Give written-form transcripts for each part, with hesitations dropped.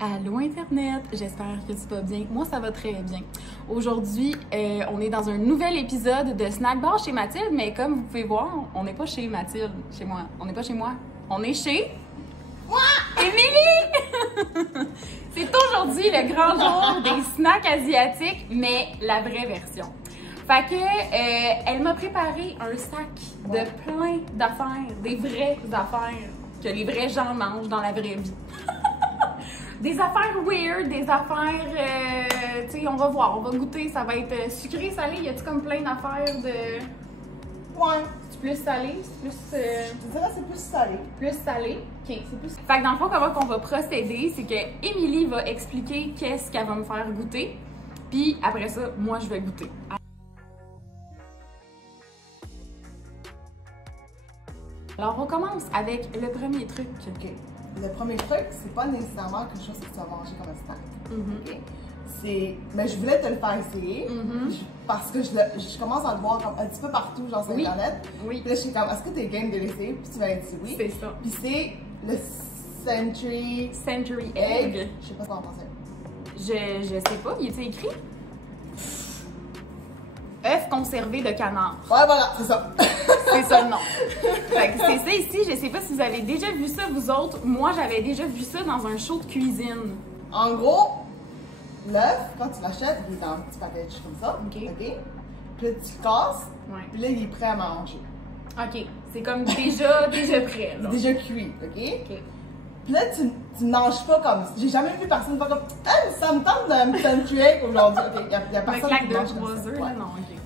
Allô Internet, j'espère que tu vas bien. Moi, ça va très bien. Aujourd'hui, on est dans un nouvel épisode de Snack Bar chez Mathilde, mais comme vous pouvez voir, on n'est pas chez Mathilde, chez moi. On n'est pas chez moi. On est chez... moi! Émilie! C'est aujourd'hui le grand jour des snacks asiatiques, mais la vraie version. Fait que, elle m'a préparé un sac de plein d'affaires, des vraies affaires que les vrais gens mangent dans la vraie vie. Des affaires weird, des affaires, tu sais, on va voir, on va goûter, ça va être sucré, salé, y a-tu comme plein d'affaires de... Ouais. C'est plus salé, c'est plus... Je dirais que c'est plus salé. Plus salé? Ok, c'est plus... Fait que dans le fond, comment qu'on va procéder, c'est que Émilie va expliquer qu'est-ce qu'elle va me faire goûter, puis après ça, moi, je vais goûter. Alors, on commence avec le premier truc. OK. Le premier truc, c'est pas nécessairement quelque chose que tu vas manger comme un snack. OK? C'est... Mais je voulais te le faire essayer parce que je commence à le voir comme un petit peu partout, genre sur Internet. Oui. Puis là, je suis comme, est-ce que t'es game de l'essayer? Puis tu vas dire oui. C'est ça. Puis c'est le Century Egg. Je sais pas ce qu'on en pensait. Je sais pas, il était écrit? Œuf conservé de canard. Ouais, voilà, c'est ça. C'est ça le nom. Fait que c'est ça ici, je sais pas si vous avez déjà vu ça, vous autres. Moi, j'avais déjà vu ça dans un show de cuisine. En gros, l'œuf, quand tu l'achètes, il est dans un petit package comme ça. OK. OK? Puis là, tu le casses. Ouais. Puis là, il est prêt à manger. OK. C'est comme déjà prêt, là. Déjà cuit, OK? OK. Puis là, tu manges pas comme... J'ai jamais vu personne faire comme « Ah, ça me tente d'un Century Egg aujourd'hui. » OK, il y a personne qui mange comme ça. Ouais. Non, OK.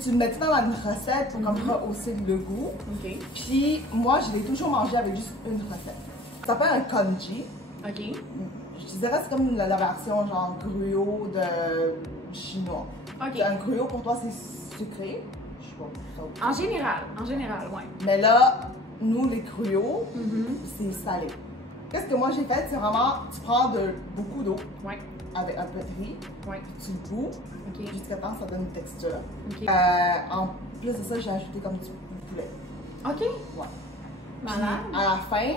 Tu le mettais dans une recette pour comme rehausser le goût. OK. Puis moi, je l'ai toujours mangé avec juste une recette. Ça s'appelle un congee. OK. Je dirais que c'est comme la version genre gruau de chinois. OK. Un gruau pour toi, c'est sucré. Je sais pas. En général, ouais. Mais là, nous, les gruaux, c'est salé. Qu'est-ce que moi j'ai fait? C'est vraiment, tu prends beaucoup d'eau Ouais. avec un peu de riz, Ouais. puis tu le bous OK. jusqu'à temps que ça donne une texture. OK. En plus de ça, j'ai ajouté comme du poulet. OK. Ouais. Malade. Puis, à la fin,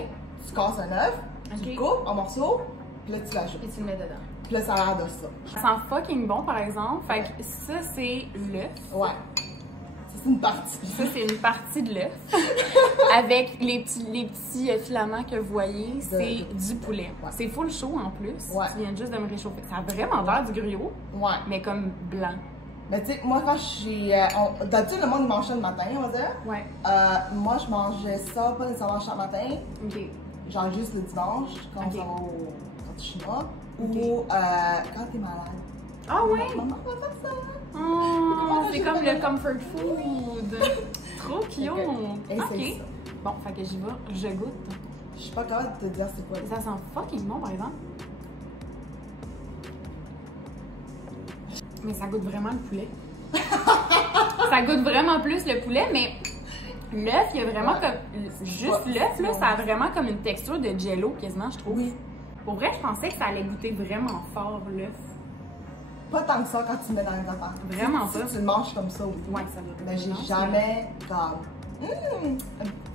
tu casses un œuf, tu OK. le coupes en morceaux, puis là tu l'ajoutes. Et tu le mets dedans. Puis là, ça a l'air de ça. Ça sent fucking bon, par exemple. Fait que ça, c'est l'œuf. Ouais. Ça, c'est une partie. Ça, c'est une partie de l'œuf. Avec les petits filaments que vous voyez, c'est du poulet. Ouais. C'est full chaud en plus. Ouais. Tu viens juste de me réchauffer. Ça a vraiment l'air du gruau, Ouais. mais comme blanc. Mais tu sais, moi quand j'ai. D'habitude, le monde mange ça le matin, on va dire. Ouais. Moi, je mangeais ça pas nécessairement chaque matin, OK. genre juste le dimanche, quand Ok. on va au chinois, Ok. ou quand t'es malade. Ah ouais? Maman, on va faire ça. Oh, c'est j'ai comme pas le comfort food. Trop cute. Essaye OK. ça. Bon, fait que j'y vais. Je goûte. Je suis pas capable de te dire c'est quoi. Ça sent fucking bon, par exemple. Mais ça goûte vraiment le poulet. Ça goûte vraiment plus le poulet, mais l'œuf, il y a vraiment comme... Juste l'œuf, là, ça a vraiment comme une texture de jello, quasiment, je trouve. Oui. Pour vrai, je pensais que ça allait goûter vraiment fort, l'œuf. Pas tant que ça quand tu le mets dans les affaires. Vraiment si pas. tu le manges comme ça, oui. Ouais, ça goûte. Mais j'ai jamais comme.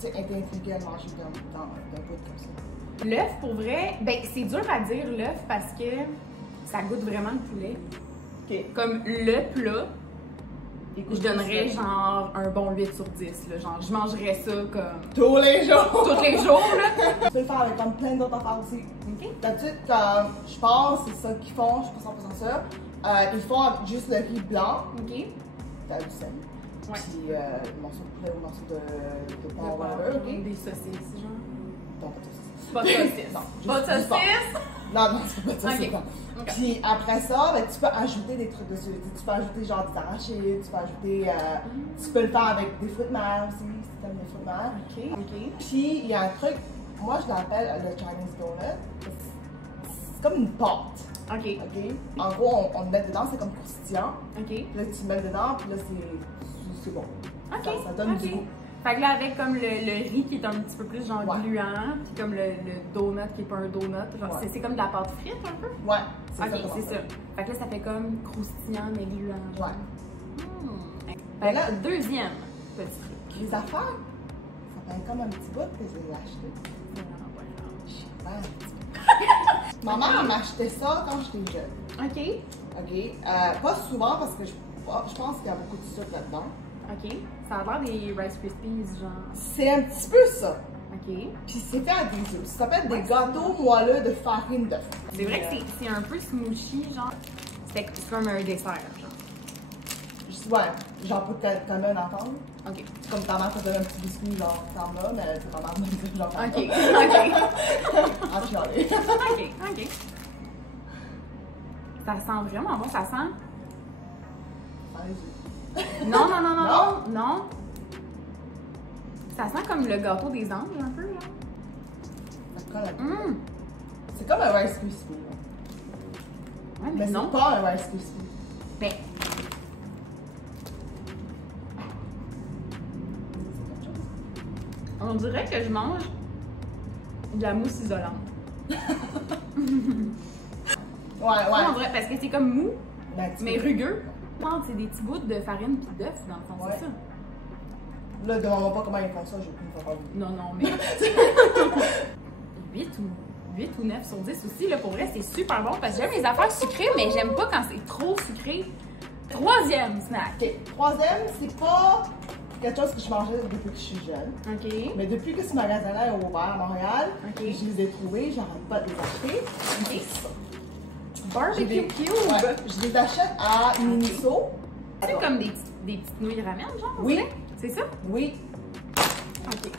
Été intriguée à le manger dans un bout comme ça. L'œuf, pour vrai, ben c'est dur à dire l'œuf parce que ça goûte vraiment le poulet. Ok. Comme le plat, Écoute, je donnerais genre un bon 8 sur 10. Là. Genre, je mangerais ça comme tous les jours! tous les jours. Là. Tu peux le faire avec comme plein d'autres affaires aussi. OK. D'habitude, comme je pense, c'est ça qu'ils font, je suis pas 100% sûre. Ils font avec juste le riz blanc, OK. t'as du sel. Ouais. Puis le morceau de poulet ou le morceau de porc, whatever, ok? Des saucisses, genre. Non, pas de saucisse. Pas de saucisses. Non, juste Pas de du porc. saucisses? Non, c'est pas de saucisse. Ok. Non. Ok. Puis après ça, ben, tu peux ajouter des trucs dessus. Tu peux ajouter genre des arachides, tu peux ajouter. Tu peux le faire avec des fruits de mer aussi, si t'aimes les fruits de mer. OK. OK. Puis il y a un truc, moi je l'appelle le Chinese donut. C'est comme une pâte. OK. OK? En gros, on le met dedans, c'est comme croustillant. OK. Puis là, tu le mets dedans, puis là, c'est bon. OK. Ça donne du OK. goût. Fait que là, avec comme le riz qui est un petit peu plus genre Ouais. gluant, puis comme le donut qui est pas un donut, genre Ouais. c'est comme de la pâte frite un peu? Ouais, Ok, comment c'est ça. Fait que là, ça fait comme croustillant mais gluant. genre. Ouais. Fait là- que deuxième petit truc. Les affaires, ça fait comme un petit bout que j'ai acheté. C'est vraiment pas grave. Je sais pas, un petit peu. Ma mère m'achetait ça quand j'étais jeune. OK. OK? Pas souvent parce que je pense qu'il y a beaucoup de sucre là-dedans. OK. Ça a l'air des Rice Krispies, genre. C'est un petit peu ça. OK. Puis c'est fait à des œufs. Ça s'appelle des gâteaux moelleux de farine d'œuf. C'est vrai que c'est un peu smoochy, genre. C'est comme un dessert, genre. Ouais, genre pour que t'en aies un entendre. OK. Comme ta mère te donne un petit biscuit, genre t'en as, mais c'est ta mère me dit genre t'en as. OK. OK. Ah, chialer. OK. OK. Ça sent vraiment bon, ça sent. Allez-y. Non, non, non, non, non, non. Ça sent comme le gâteau des anges, un peu, là. Ça colle à Hum. C'est comme un Rice Krispie. Ouais, Mais non. c'est pas un Rice Krispie. Mais on dirait que je mange de la mousse isolante. Ouais, Ouais, on ouais. dirait, parce que c'est comme mou, Ben, tu mais peux- rugueux. C'est des petits bouts de farine pis d'œuf, dans le fond, Ouais. c'est ça. Là, demande-moi pas comment ils font ça, j'ai aucune fois pas vu. Non, non, mais. 8 ou 9 sur 10 aussi, là, pour vrai, c'est super bon parce que j'aime les affaires sucrées, mais j'aime pas quand c'est trop sucré. Troisième snack. Ok, troisième, c'est pas quelque chose que je mangeais depuis que je suis jeune. OK. Mais depuis que ce magasin-là est ouvert à Montréal, Ok. je les ai trouvés, j'arrête pas de les acheter. Ok. C'est ça. Barbecue J'ai des- Cube. Ouais, je les achète à Miniso. C'est comme des petites nouilles ramen, genre? Oui. vrai? C'est ça? Oui, OK.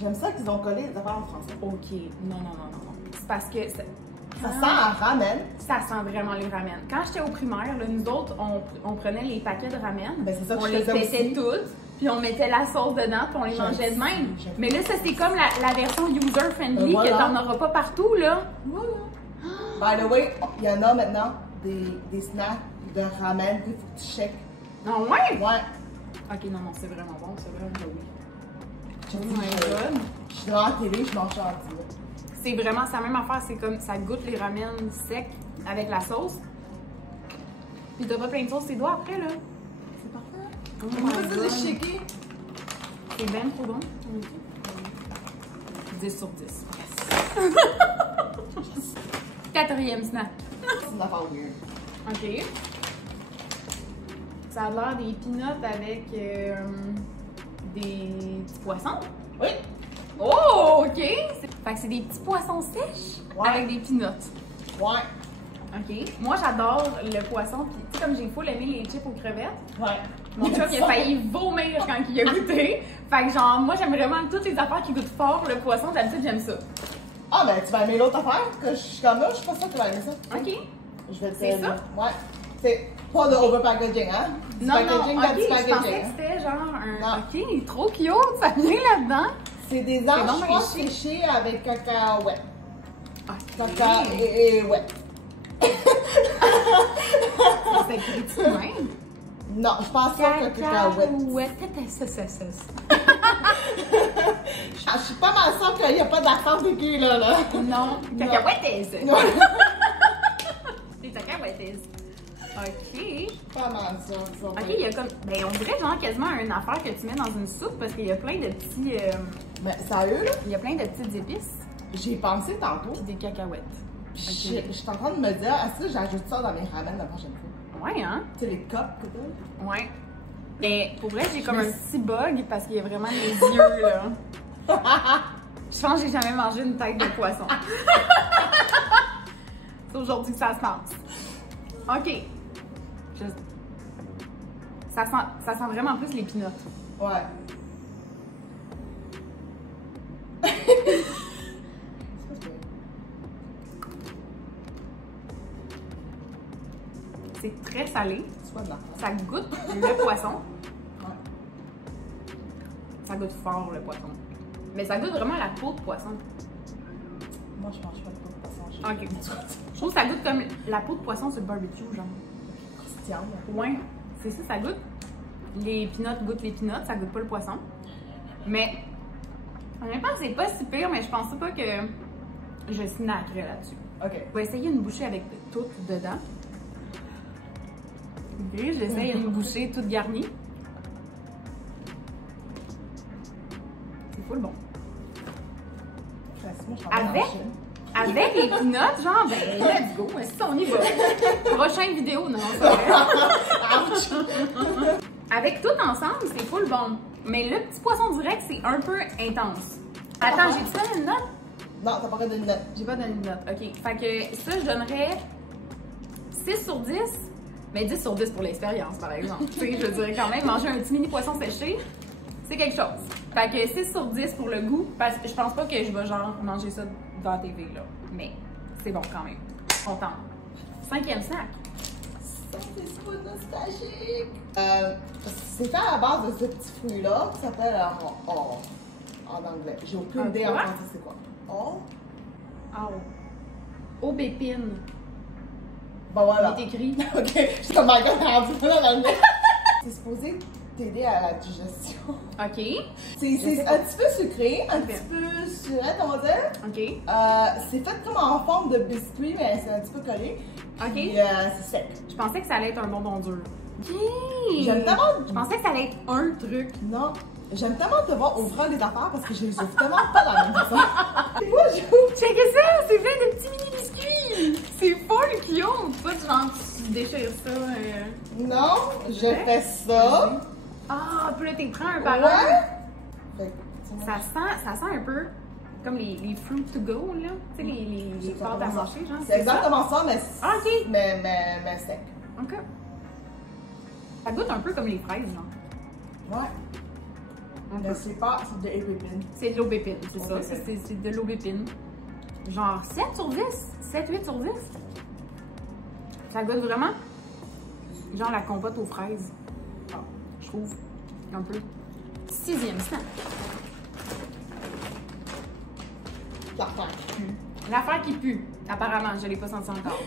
j'aime ça qu'ils ont collé les affaires en français. OK. Non, non, non, non, non. C'est parce que Ça sent à ramen. ça sent vraiment les ramen. Quand j'étais au primaire, là, nous autres, on prenait les paquets de ramen, Ben, c'est ça que on je les faisais pétait aussi. toutes, puis on mettait la sauce dedans, puis on les J'aime mangeait de même. ça, j'aime Mais là, ça, c'est comme la version user-friendly, Voilà. que t'en auras pas partout, là. Voilà. By the way, il y en a maintenant des snacks de ramen qu'il faut que tu checkes. Non, ouais? Ouais. OK, non, non, c'est vraiment bon, c'est vraiment oui. Je Oh dis, my God. je suis devant la télé, je mange ça en direct. C'est vraiment sa même affaire, c'est comme ça goûte les ramen secs avec la sauce. Puis t'as pas plein de sauce tes doigts après, là. C'est parfait. Oh On my va God. les shaker. C'est bien trop bon. 10 sur 10. Quatrième snack. C'est une affaire weird. OK. Ça a l'air des peanuts avec des petits poissons. Oui. Oh, OK. Fait que c'est des petits poissons sèches Ouais. avec des peanuts. Ouais. OK. Moi, j'adore le poisson. Puis, tu sais, comme j'ai full aimé les chips aux crevettes, Ouais. mon chum, il a failli vomir quand il a goûté. Fait que, genre, moi, j'aime vraiment toutes les affaires qui goûtent fort le poisson. D'habitude, j'aime ça. Ah, ben, tu vas aimer l'autre affaire que je suis comme là, je suis pas sûre que tu vas aimer ça. OK. Je vais te C'est dire. ça? Ouais. C'est pas de overpackaging, hein? Du Non, non, packaging OK. dans du Je pensais packaging, que hein? c'était genre un. Non. OK, trop cute. Ça vient là-dedans. C'est des donc anchois bien chic. séchés avec cacahuètes. OK. Caca et ouais. C'est écrit tout de même. Non, je pense pas que cacahuètes. Ça. Je suis pas mal sûre qu'il n'y a pas d'accent vécu là. Non, cacahuètes. Non. Des cacahuètes. OK. Pas mal sûre. OK, il y a comme. Ben, on dirait genre quasiment une affaire que tu mets dans une soupe parce qu'il y a plein de petits. Mais sérieux, là? Il y a plein de petites épices J'ai pensé tantôt. puis des cacahuètes. Je suis en train de me dire, est-ce que j'ajoute ça dans mes ramen la prochaine fois? Ouais, hein? Tu sais, les cups que t'as? Ouais. Mais pour vrai, j'ai comme un petit bug parce qu'il y a vraiment les yeux, là. Je pense que j'ai jamais mangé une tête de poisson. C'est aujourd'hui que ça se passe. OK. Ça sent vraiment plus les peanuts. Ouais. C'est très salé. C'est pas de la Ça goûte le poisson. Ouais. Ça goûte fort, le poisson. Mais ça goûte vraiment la peau de poisson. Moi, je mange pas de peau de poisson. OK. Je trouve que ça goûte comme la peau de poisson sur le barbecue, genre. Croustillant. Ouais, c'est ça, ça goûte. Les peanuts goûtent les peanuts, ça goûte pas le poisson. Mais, honnêtement, c'est pas si pire, mais je pense pas que je snackerais là-dessus. Ok. Je vais essayer une bouchée avec tout dedans. Ok, j'essaye une bouchée toute garnie. C'est full bon. Très smooth. Moi, je travaille en Chine. Avec les peanuts, genre, ben, let's go, si on y va. Prochaine vidéo, non, c'est vrai. Avec tout ensemble, c'est full bon. Mais le petit poisson direct, c'est un peu intense. Attends, j'ai-tu donné une note? Non, t'as pas donné une note. J'ai pas donné une note, ok. Fait que ça, je donnerais 6 sur 10, mais 10 sur 10 pour l'expérience, par exemple. Tu sais, je dirais quand même, manger un petit mini poisson séché, c'est quelque chose. Fait que 6 sur 10 pour le goût, parce que je pense pas que je vais genre manger ça devant la TV, là. Mais c'est bon quand même. Content. 5e snack. Ça, c'est pas nostalgique. C'est fait à la base de ce petit fruit-là qui s'appelle en anglais. J'ai aucune idée en français c'est quoi. Aubépine. Ben voilà. Il est écrit. Ok, je suis comme my god, rendu là dans le C'est supposé t'aider à la digestion. Ok. C'est un petit peu sucré, un petit peu surette, on va dire. Ok. C'est fait comme en forme de biscuit, mais c'est un petit peu collé. Ok. Puis c'est sec. Je pensais que ça allait être un bonbon dur. Ok. J'aime tellement. Je pensais que ça allait être un truc. Non. J'aime tellement te voir ouvrir des affaires parce que je les ouvre tellement pas dans la même façon. Moi, j'ouvre. Checkez ça! C'est plein de petits mini biscuits! C'est full cute! Toi, genre, tu déchires ça. Non, je fais ça. Ah, puis là, t'es prends un par un. Ouais. Ça sent un peu comme les fruits to go, là. Tu sais, les pâtes à manger, genre. C'est exactement ça, mais, ah, ok. mais sec. Ok. Ça goûte un peu comme les fraises, genre. Ouais. Mais c'est pas, c'est de l'épépine. C'est de l'aubépine, c'est ça. C'est de l'aubépine. Genre 7 sur 10? 7-8 sur 10? Ça goûte vraiment genre la compote aux fraises. Ah, je trouve. Un peu. 6e snack. L'affaire qui pue. L'affaire qui pue. Apparemment, je l'ai pas senti encore.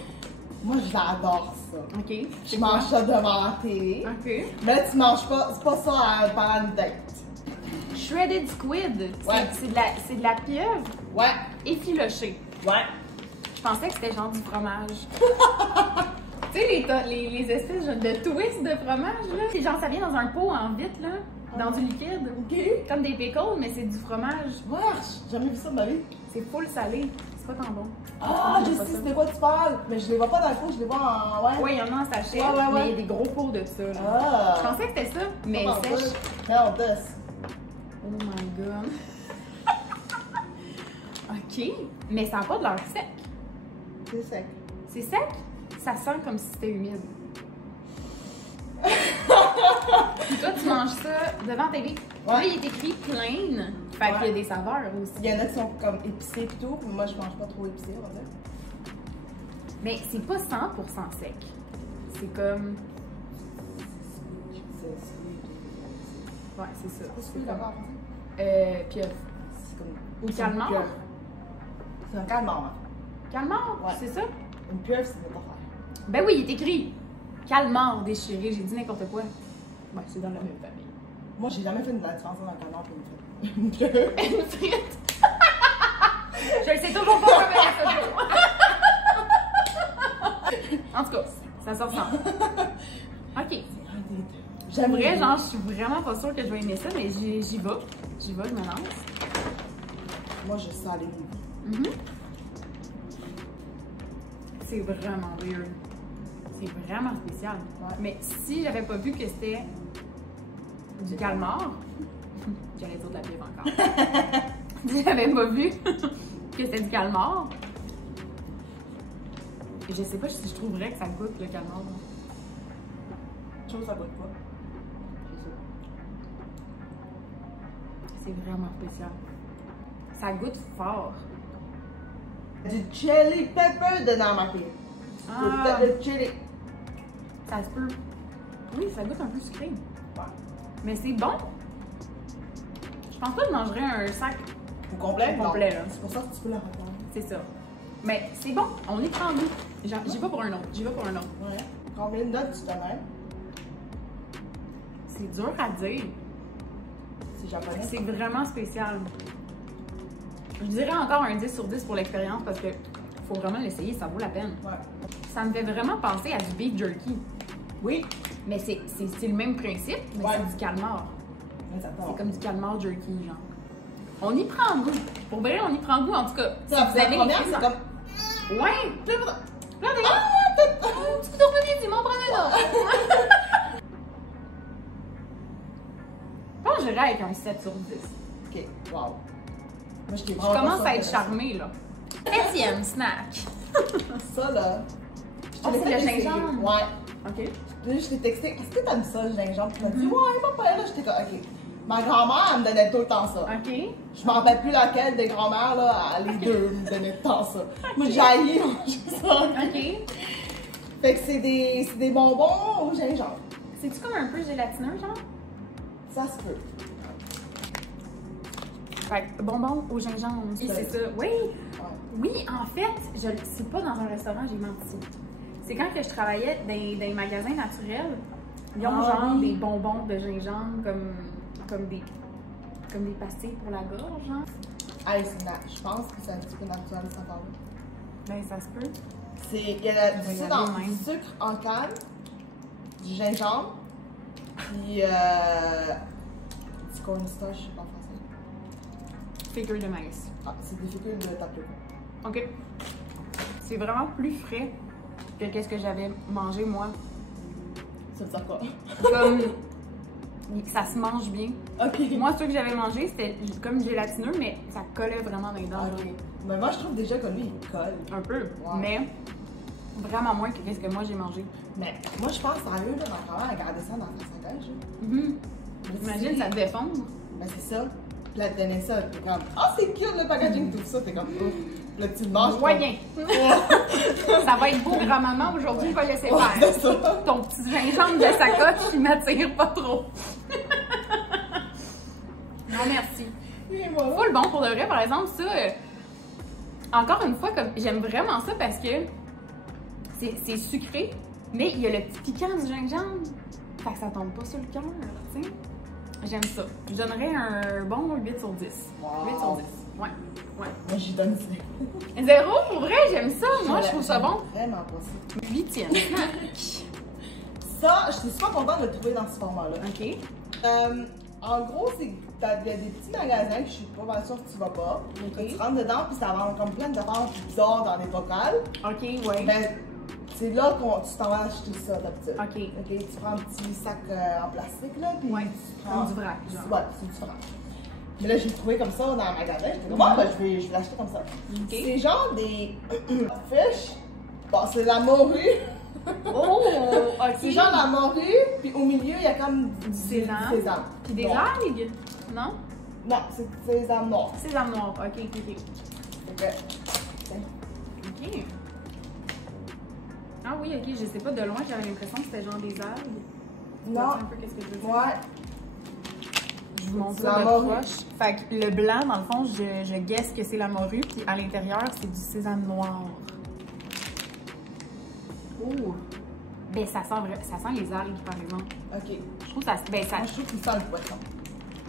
Moi, j'adore ça. OK. Je mange ça devant la télé. OK. Mais là, tu manges pas, c'est pas ça pendant une date. Shredded squid. Ouais. C'est de la pieuvre Ouais. effilochée. Ouais. Je pensais que c'était genre du fromage. Tu sais, les espèces de twists de fromage, là. C'est genre, ça vient dans un pot en vitre, là. Dans du liquide. OK. Comme des pickles, mais c'est du fromage. Ouais, j'ai jamais vu ça de ma vie. C'est full salé. C'est pas tant bon. Ah, je sais de quoi tu parles. Mais je les vois pas dans le pot, je les vois en. Ouais. Ouais, il y en a en sachet, Ouais. mais il y a des gros pots de ça, là. Ah. Je pensais que c'était ça, mais sèche. Non, this. Oh my god. OK. Mais ça n'a pas de l'air sec. C'est sec. C'est sec? Ça sent comme si c'était humide. Puis toi, tu manges ça devant ta télé. Ouais. Là, il est écrit plain. Fait qu'il y a des saveurs aussi. Il y en a qui sont comme épicés et tout. Moi, je mange pas trop épicé, on va dire. Mais c'est pas 100% sec. C'est comme. Ouais, c'est ça. C'est d'abord. Pieuvre. C'est comme. Ou calmar. C'est un calmar. Calmar, Ouais. c'est ça? Une pieuvre, c'est notre affaire. Ben oui, il est écrit. Calmar déchiré, j'ai dit n'importe quoi. Ouais, c'est dans la même famille. Moi, j'ai jamais fait la différence entre un calmar et une pieuvre. Une frite. Je le sais toujours pas comment elle se joue. En tout cas, ça se ressemble. OK. J'aimerais, genre, je suis vraiment pas sûre que je vais aimer ça, mais j'y vais. J'y vais, je me lance. Moi, je sens les livres. C'est vraiment weird. C'est vraiment spécial. Ouais. Mais si j'avais pas vu que c'était du calmar, j'allais dire de la pieuvre encore. Si j'avais pas vu que c'était du calmar, je sais pas si je trouverais que ça goûte le calmar. Je trouve que ça goûte pas. C'est vraiment spécial. Ça goûte fort. Du chili pepper dedans ma fille. Ah. Le chili. Ça se peut. Oui, ça goûte un peu sucré. Ouais. Mais c'est bon. Je pense pas que je mangerais un sac Au complet? complet, là. C'est pour ça que tu peux le reprendre. C'est ça. Mais c'est bon, on est tendu. J'y vais pour un autre. J'y vais pour un autre. Ouais. Combien de notes tu te mets? C'est dur à dire. C'est japonais. C'est vraiment spécial. Je dirais encore un 10 sur 10 pour l'expérience parce que faut vraiment l'essayer, ça vaut la peine. Ouais. Ça me fait vraiment penser à du beef jerky. Oui. Mais c'est le même principe, mais Ouais. c'est du calmar. Exactement. C'est comme du calmar jerky, genre. On y prend goût. Pour vrai, on y prend goût. En tout cas, si La vous avez première, écrit c'est ça. comme. Ouais. Là, regarde. Un petit coup d'orpheline, tu m'en prends un autre. Je pense que j'irais avec un 7 sur 10. Ok, wow. Moi, je t'ai Je vraiment commence pas à être ça charmée, là. 7e snack. Ça, là. Oh, c'est le gingembre. Ouais. OK. Là, je t'ai texté, est-ce que t'aimes ça, le gingembre? Tu m'as dit, ouais, papa, là, j'étais comme, ok. Ma grand-mère, elle me donnait tout le temps ça. OK. Je m'en rappelle plus laquelle des grand-mères, là, les deux me donnaient tout le temps ça. Moi, j'ai haï manger ça. OK. Fait que c'est des bonbons au gingembre. C'est-tu comme un peu gélatineux, genre? Ça se peut. Fait que bonbons au gingembre. Oui, C'est ça. Oui. Ouais. Oui, en fait, c'est pas dans un restaurant, j'ai menti. C'est quand que je travaillais dans les magasins naturels, ils ont genre des bonbons de gingembre comme des pastilles pour la gorge, genre. Ah, je pense que c'est un petit peu naturel, cette affaire-là. Ben, ça se peut. Il y a va y du aller dans même. du sucre en canne, du gingembre, puis du cornstarch, je sais pas en français. Figure de maïs. Ah, c'est des figures de tapioca. OK. C'est vraiment plus frais que qu'est-ce que j'avais mangé, moi. Ça veut dire quoi? Comme, ça se mange bien. Ok. Moi, ce que j'avais mangé, c'était comme gélatineux, mais ça collait vraiment dans les dents. Ok. Mais moi, je trouve déjà que lui, il colle. Un peu, Ouais. mais vraiment moins que qu'est-ce que moi j'ai mangé. Mais moi, je pense sérieux, là, dans le travail, à garder ça dans sa sacoche. Mhm. Mais Imagine, si- ça devait fondre. Ben, c'est ça. Puis là, tu donnais ça, t'es comme, oh, c'est cute le packaging, tout ça. T'es comme, ouf. Le petit manche. Moyen. Ça va être beau, grand-maman. Aujourd'hui, je vais laisser Ouais, faire. c'est ça. Ton petit gingembre de sacoche, il m'attire pas trop. Non, merci. Et voilà. Full bon pour de vrai, par exemple, ça. Encore une fois, comme j'aime vraiment ça parce que c'est sucré, mais il y a le petit piquant du gingembre. Fait que ça tombe pas sur le cœur, tu sais. J'aime ça. Je donnerais un bon 8 sur 10. Wow. 8 sur 10. Ouais. Ouais. Moi, j'y donne 0. 0 pour vrai, j'aime ça. Moi, je trouve ça bon. Vraiment pas ça. 8e. Ça, je suis super contente de le trouver dans ce format-là. OK. En gros, il y a des petits magasins que je suis pas mal sûre que tu vas pas. Ok. Tu rentres dedans, puis ça vend comme plein d'affaires bizarres dans des bocales. OK, ouais. Ben, c'est là que tu t'en vas acheter ça d'habitude. OK. Ok, tu prends un petit sac en plastique, là, puis Ouais, tu prends comme du vrac, genre. Ouais, c'est du vrac. Mais là, j'ai trouvé comme ça dans le magasin. J'étais comme, ah, ben, je vais l'acheter comme ça. OK. C'est genre des fiches. Bon, c'est la morue. Oh, OK. C'est genre la morue, puis au milieu, il y a comme du Sésame. sésame. Puis des Noir. algues? Non? Non, c'est sésame noir. Sésame noir. OK, OK, OK. Fait que, OK. Ah oui, OK. Je sais pas, de loin, j'avais l'impression que c'était genre des algues. Tu vois non, un peu qu'est-ce que je veux dire? ouais. Je vous montre C'est ça la de morue. proche. Fait que le blanc, dans le fond, je guesse que c'est la morue, puis à l'intérieur, c'est du sésame noir. Oh! Ben, ça sent les algues, par exemple. Ok. Je trouve que ça... Ben, ça... Moi, je trouve qu'il sent le poisson.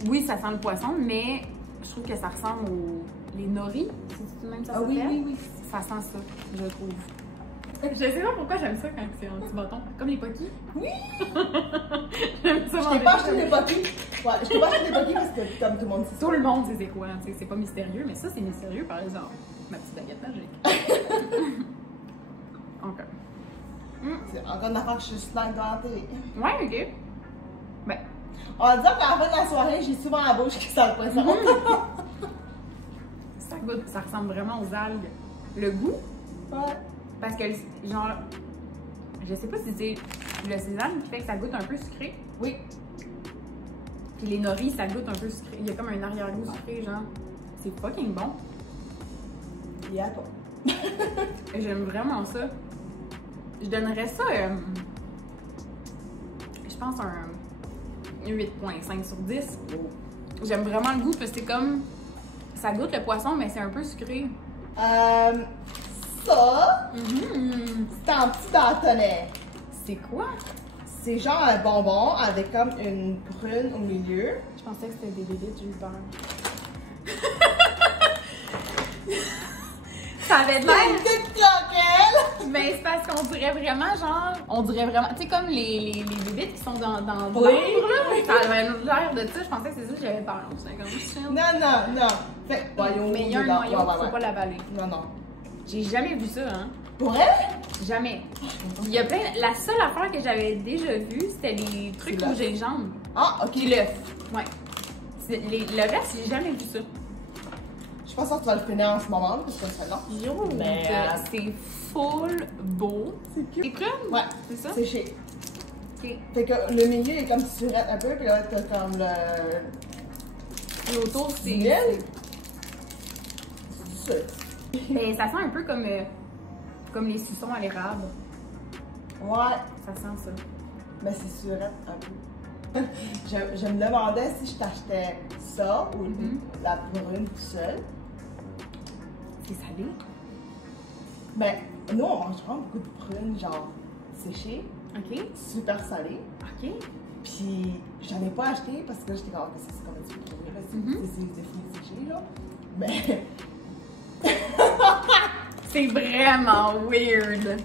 Oui, ça sent le poisson, mais je trouve que ça ressemble aux... Les nori, c'est même ça Ah oui, s'appelle? oui, oui. Ça sent ça, je trouve. Je sais pas pourquoi j'aime ça quand c'est un petit bâton. Comme les poquis. Oui! J'aime ça. Je t'ai pas acheté des poquis. Ouais, je t'ai pas acheté des poquis parce que, comme tout le monde sait ça. Tout le monde sait c'est quoi, tu sais, c'est pas mystérieux, mais ça c'est mystérieux par exemple. Ma petite baguette magique. Ok. C'est encore une affaire que je suis snack dans la télé. Ouais, ok. Ben, On va dire qu'à la fin de la soirée, j'ai souvent la bouche qui sent le poisson. ça ressemble vraiment aux algues. Le goût, Ouais. parce que genre, je sais pas si c'est le sésame qui fait que ça goûte un peu sucré. Oui. Puis les noris, ça goûte un peu sucré. Il y a comme un arrière-goût sucré, genre. C'est fucking bon. Il y a toi. J'aime vraiment ça. Je donnerais ça, je pense, un 8.5 sur 10. J'aime vraiment le goût parce que c'est comme... Ça goûte le poisson, mais c'est un peu sucré. Ça, Mhm. c'est un petit bâtonnet. C'est quoi? C'est genre un bonbon avec comme une prune au milieu. Je pensais que c'était des bébites, j'ai eu peur. Ça avait de C'est l'air... une petite croquelle. Mais c'est parce qu'on dirait vraiment, genre, on dirait vraiment, tu sais, comme les bébites qui sont dans l'ombre, Oui. là. Ça avait l'air de ça, je pensais que c'est ça que j'avais peur. J'étais comme, chill. Non. Fait, noyau, Mais il y a un dedans. noyau, faut pas l'avaler. Non. J'ai jamais vu ça, hein. Pour elle? Jamais. Il y a plein. La seule affaire que j'avais déjà vue, c'était les trucs au gingembre. Ah, ok. Puis l'œuf. Ouais. Le reste, j'ai jamais vu ça. Je pense que tu vas le finir en ce moment, parce que c'est long. Yo, Mais, c'est full beau. C'est cute. Les prunes? Ouais. C'est ça? C'est chic. Ok. Fait que le milieu est comme surette un peu, puis là, t'as comme le. Et autour, c'est. Miel? C'est du sucre. Mais ça sent un peu comme les suçons à l'érable. Ouais. Ça sent ça. Mais c'est surette un peu. je me demandais si je t'achetais ça ou la brune tout seul. C'est salé? Mais nous, on mange vraiment beaucoup de prunes, genre séchées, Ok. super salées. Ok. Puis j'en ai pas acheté parce que j'étais comme, c'est comme un petit peu trop, là, c'est des fruits séchés, là. Mais. C'est vraiment weird.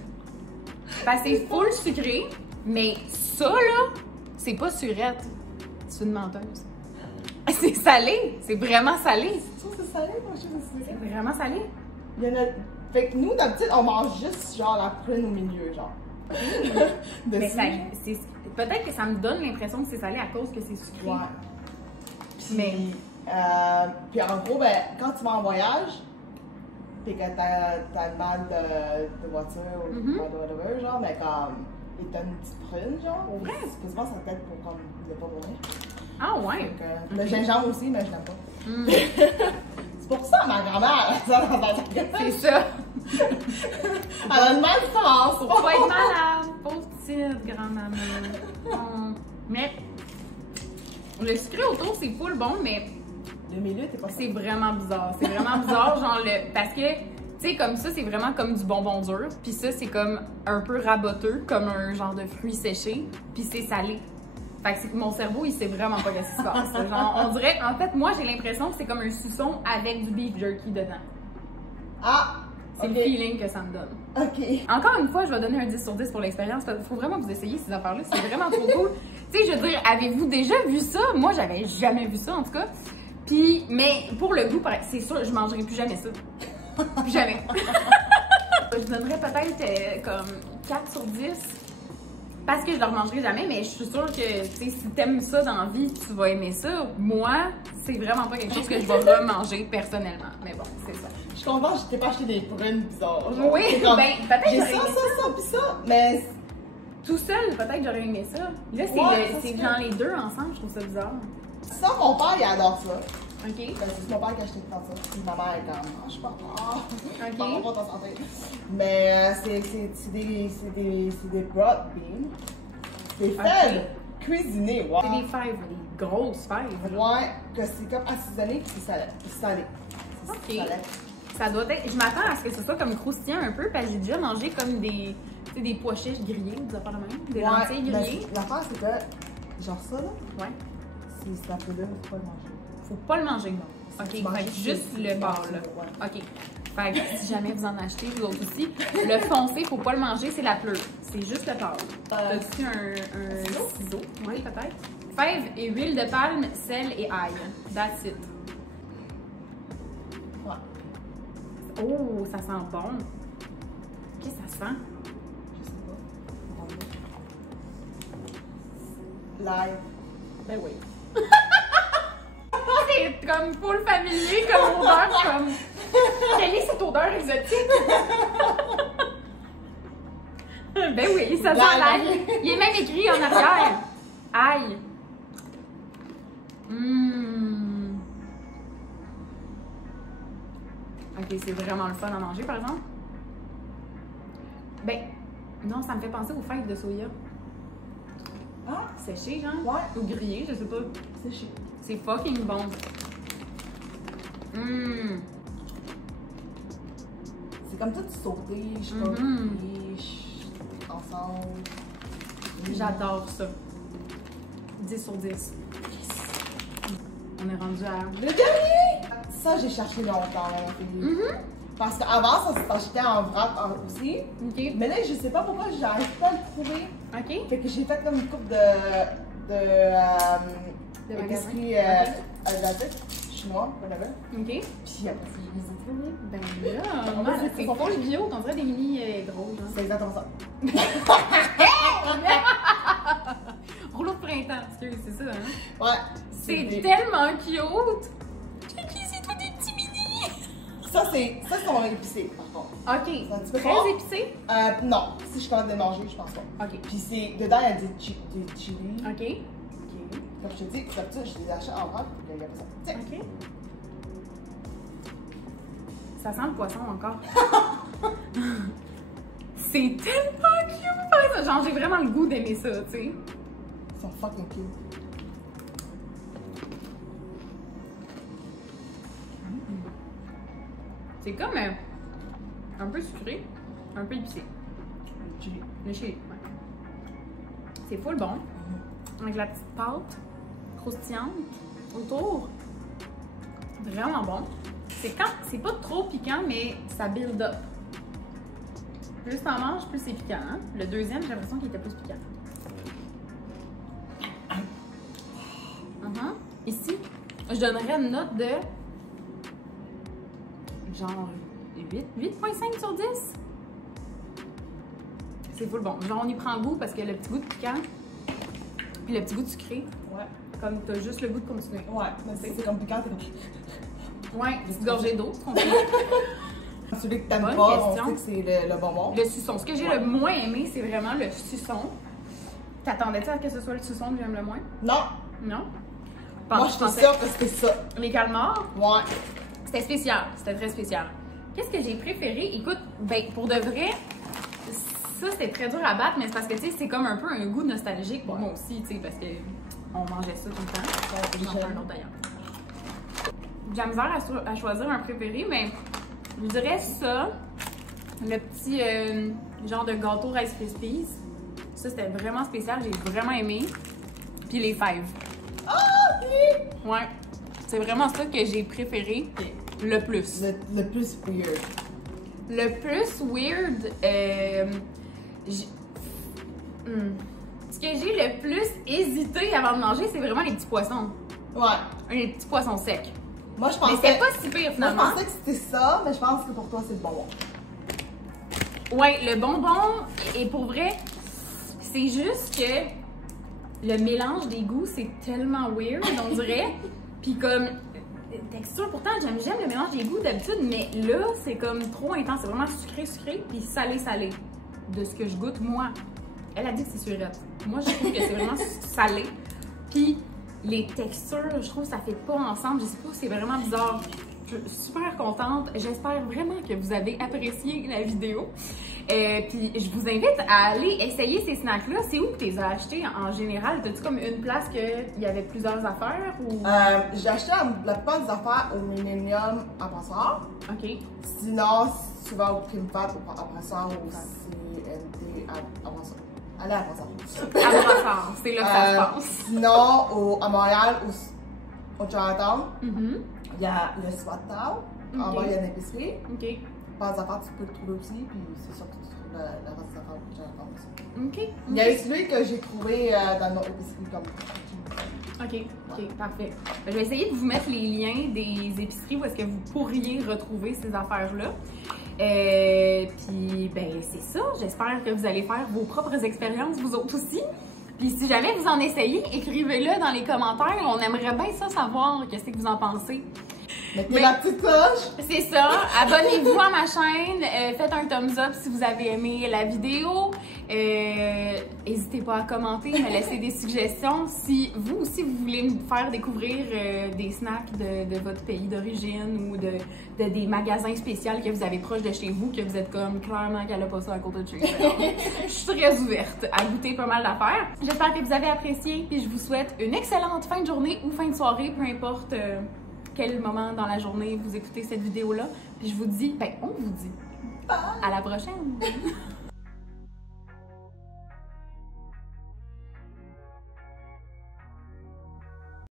Parce que c'est full sucré, mais ça, là, c'est pas surette. C'est une menteuse. C'est salé. C'est vraiment salé. Ça, c'est salé, moi, je sais. C'est vraiment salé. Il y en a. Fait que nous, d'habitude, on mange juste genre la prune au milieu, genre. Mais ça, peut-être que ça me donne l'impression que c'est salé à cause que c'est sucré. Ouais. Puis, Mais- puis en gros, ben, quand tu vas en voyage, puis que t'as le mal de voiture ou whatever, genre, mais comme, ils te donnent une petite prune, genre. Pour vrai? Supposément, ça peut être pour comme ne pas mourir. Ah ouais. Donc, le gingembre aussi, mais je l'aime pas. C'est pour ça, ma grand-mère, elle a ça dans sa gueule. C'est ça. Elle a une malchance. Faut pas être malade. Pauvre petite grand-maman. Oh. Mais le sucré autour, c'est full bon, mais Le milieu, t'es pas c'est vraiment bizarre. C'est vraiment bizarre, genre parce que, tu sais, comme ça, c'est vraiment comme du bonbon dur. Puis ça, c'est comme un peu raboteux, comme un genre de fruit séché. Puis c'est salé. Fait que mon cerveau, il sait vraiment pas qu'est-ce qui se passe. Genre, on dirait, en fait, moi, j'ai l'impression que c'est comme un suçon avec du beef jerky dedans. Ah! C'est le feeling que ça me donne. Ok. Encore une fois, je vais donner un 10 sur 10 pour l'expérience. Il faut vraiment que vous essayiez ces affaires-là. C'est vraiment trop cool. Tu sais, je veux dire, avez-vous déjà vu ça? Moi, j'avais jamais vu ça, en tout cas. Puis, mais pour le goût, c'est sûr, je mangerai plus jamais ça. Plus jamais. Je donnerais peut-être comme 4 sur 10. Parce que je ne le remangerai jamais, mais je suis sûre que si t'aimes ça dans la vie, tu vas aimer ça. Moi, c'est vraiment pas quelque chose que je vais remanger personnellement. Mais bon, c'est ça. Je suis contente, je t'ai pas acheté des prunes bizarres. genre. Oui, C'est comme, ben, peut-être j'ai j'aurais ça, aimé ça, pis ça, mais. Tout seul, peut-être j'aurais aimé ça. Là, c'est Ouais, ça, c'est c'est genre les deux ensemble, je trouve ça bizarre. Ça, mon père, il adore ça. OK. C'est mon père qui a acheté tout ça. Puis ma mère est comme, ah, je sais pas. Ok. Parle pas ta santé. Mais c'est des broad beans. C'est fait cuisiner, wow. C'est des fèves, des grosses fèves. Ouais, que c'est comme assaisonné puis c'est salé. C'est salé. C'est Ok. salé. Ça doit être. Je m'attends à ce que ce soit comme croustillant un peu, parce que j'ai déjà mangé comme des pois chiches grillés, des affaires de même. Des lentilles ben, grillées. l'affaire, c'est que, genre ça, là, Ouais. c'est ça peut là, faut pas le manger. Faut pas le manger. Tu Ok, manges fait que juste tu le manges bord, ça, là. ouais. Ok. Fait que si jamais vous en achetez, vous autres aussi, le foncé, faut pas le manger, c'est la pleure. C'est juste le porc. T'as-tu un ciseau? Oui, peut-être. Fèves et huile de palme, sel et ail. That's it. Ouais. Oh, ça sent bon. Qu'est-ce que ça sent? Je sais pas. L'ail. Ben oui. C'est comme full familier, comme odeur, comme... Quelle est cette odeur exotique? Ben oui, ça sent l'ail. Il est même écrit en arrière. Ail. Ok, c'est vraiment le fun à manger, par exemple. Ben, non, ça me fait penser aux fèves de soya. Ah, Séchées, genre? ouais, Ou grillées, je sais pas. c'est chic. C'est fucking bon. C'est comme tout sauté, je sais pas, ensemble. J'adore ça. 10 sur 10. On est rendu à... Le dernier! Ça, j'ai cherché longtemps, la fille. Parce qu'avant, ça s'achetait en vrac aussi. OK. Mais là, je sais pas pourquoi j'arrive pas à le trouver. OK. Fait que j'ai fait comme une coupe de épicerie asiatique, chinois, whatever. OK. Puis après, je les ai trouvés. Ben là, moi, c'est pas le bio, on dirait des mini drôles. Hein. C'est exactement ça. Rouleau de printemps, excuse, c'est ça, hein? Ouais. C'est tellement cute! C'est tout des petits mini! Ça, c'est sont épicés, par contre. OK. C'est un petit peu Très fort. épicé? Non. Si je commence à les manger, je pense pas. OK. Puis c'est dedans, il y a des chili. OK. Comme je te dis, d'habitude, je les achète en vrac, puis il n'y a pas ça. Tiens. OK. Ça sent le poisson encore. C'est tellement cute! Genre, j'ai vraiment le goût d'aimer ça, tu sais. Ils sont fucking cute. C'est comme un peu sucré, un peu épicé. Le chili. Le chili, ouais. C'est full bon. Avec la petite pâte croustillante autour. Vraiment bon. C'est pas trop piquant, mais ça build up. Plus t'en manges, plus c'est piquant. Hein? Le deuxième, j'ai l'impression qu'il était plus piquant. Ici, je donnerais une note de genre 8.5 sur 10. C'est full bon. Genre, on y prend goût parce que le petit goût de piquant, puis le petit goût de sucré. Ouais. Comme t'as juste le goût de continuer. Ouais, mais c'est comme piquant, t'es comme. Ouais, une petite gorgée d'eau, ce qu'on fait. Celui que t'aimes Bonne pas, question. on sait que c'est le bonbon. Le suçon. Ce que j'ai le moins aimé, c'est vraiment le suçon. T'attendais-tu à ce que ce soit le suçon que j'aime le moins? Non! Non? Moi, je suis sûre que c'était ça. Les calmars, Ouais. c'était spécial. C'était très spécial. Qu'est-ce que j'ai préféré? Écoute, ben, pour de vrai, ça, c'était très dur à battre, mais c'est parce que, tu sais, c'est comme un peu un goût nostalgique pour moi aussi, tu sais, parce que on mangeait ça tout le temps. J'en fais un autre d'ailleurs. J'ai la misère à choisir un préféré, mais je dirais ça, le petit genre de gâteau Rice Krispies. Ça, c'était vraiment spécial, j'ai vraiment aimé. Puis les fèves. Ah, ok! Ouais, c'est vraiment ça que j'ai préféré le plus. Le plus weird. Le plus weird, ce que j'ai le plus hésité avant de manger, c'est vraiment les petits poissons. Ouais. Les petits poissons secs. Moi, je Mais pensais. c'était pas si pire Moi, je finalement. pensais que c'était ça, mais je pense que pour toi, c'est le bonbon. Ouais, le bonbon, et pour vrai, c'est juste que le mélange des goûts, c'est tellement weird, on dirait. Puis comme, texture, pourtant, j'aime le mélange des goûts d'habitude, mais là, c'est comme trop intense. C'est vraiment sucré, puis salé. De ce que je goûte, moi. Elle a dit que c'est surette. Moi, je trouve que c'est vraiment salé. Puis les textures, je trouve que ça fait pas ensemble. Je sais pas, c'est vraiment bizarre. Je suis super contente. J'espère vraiment que vous avez apprécié la vidéo. Puis je vous invite à aller essayer ces snacks-là. C'est où que tu les as achetés en général? T'as-tu comme une place qu'il y avait plusieurs affaires? Ou... J'ai acheté la plupart des affaires au Millennium à Brassard. OK. Sinon, si tu vas au Prime Fat à Brassard ou au CNT à Brassard. Allez à Brassard. À Brassard, c'est là que ça se passe. Sinon, à Montréal, au Chinatown, Mhm. il y a le Swat Town. En Ok. bas, il y a une épicerie. OK. Pas des affaires, tu peux le trouver aussi. Puis c'est sûr que tu trouves la reste des affaires au Chinatown aussi. OK. Il y a celui que j'ai trouvé dans notre épicerie comme OK, parfait. Je vais essayer de vous mettre les liens des épiceries où est-ce que vous pourriez retrouver ces affaires-là. Puis, ben, c'est ça. J'espère que vous allez faire vos propres expériences, vous autres aussi. Puis, si jamais vous en essayez, écrivez-le dans les commentaires. On aimerait bien ça savoir qu'est-ce que vous en pensez. Mettez Mais- la petite cloche. C'est ça. Abonnez-vous à ma chaîne. Faites un thumbs up si vous avez aimé la vidéo. N'hésitez pas à commenter, me laisser des suggestions. Si vous aussi, vous voulez me faire découvrir des snacks de votre pays d'origine ou de des magasins spéciaux que vous avez proche de chez vous, que vous êtes comme clairement qu'elle a pas ça à côté de chez vous. Je suis très ouverte à goûter pas mal d'affaires. J'espère que vous avez apprécié et je vous souhaite une excellente fin de journée ou fin de soirée, peu importe quel moment dans la journée vous écoutez cette vidéo-là. Puis je vous dis, ben on vous dit à la prochaine!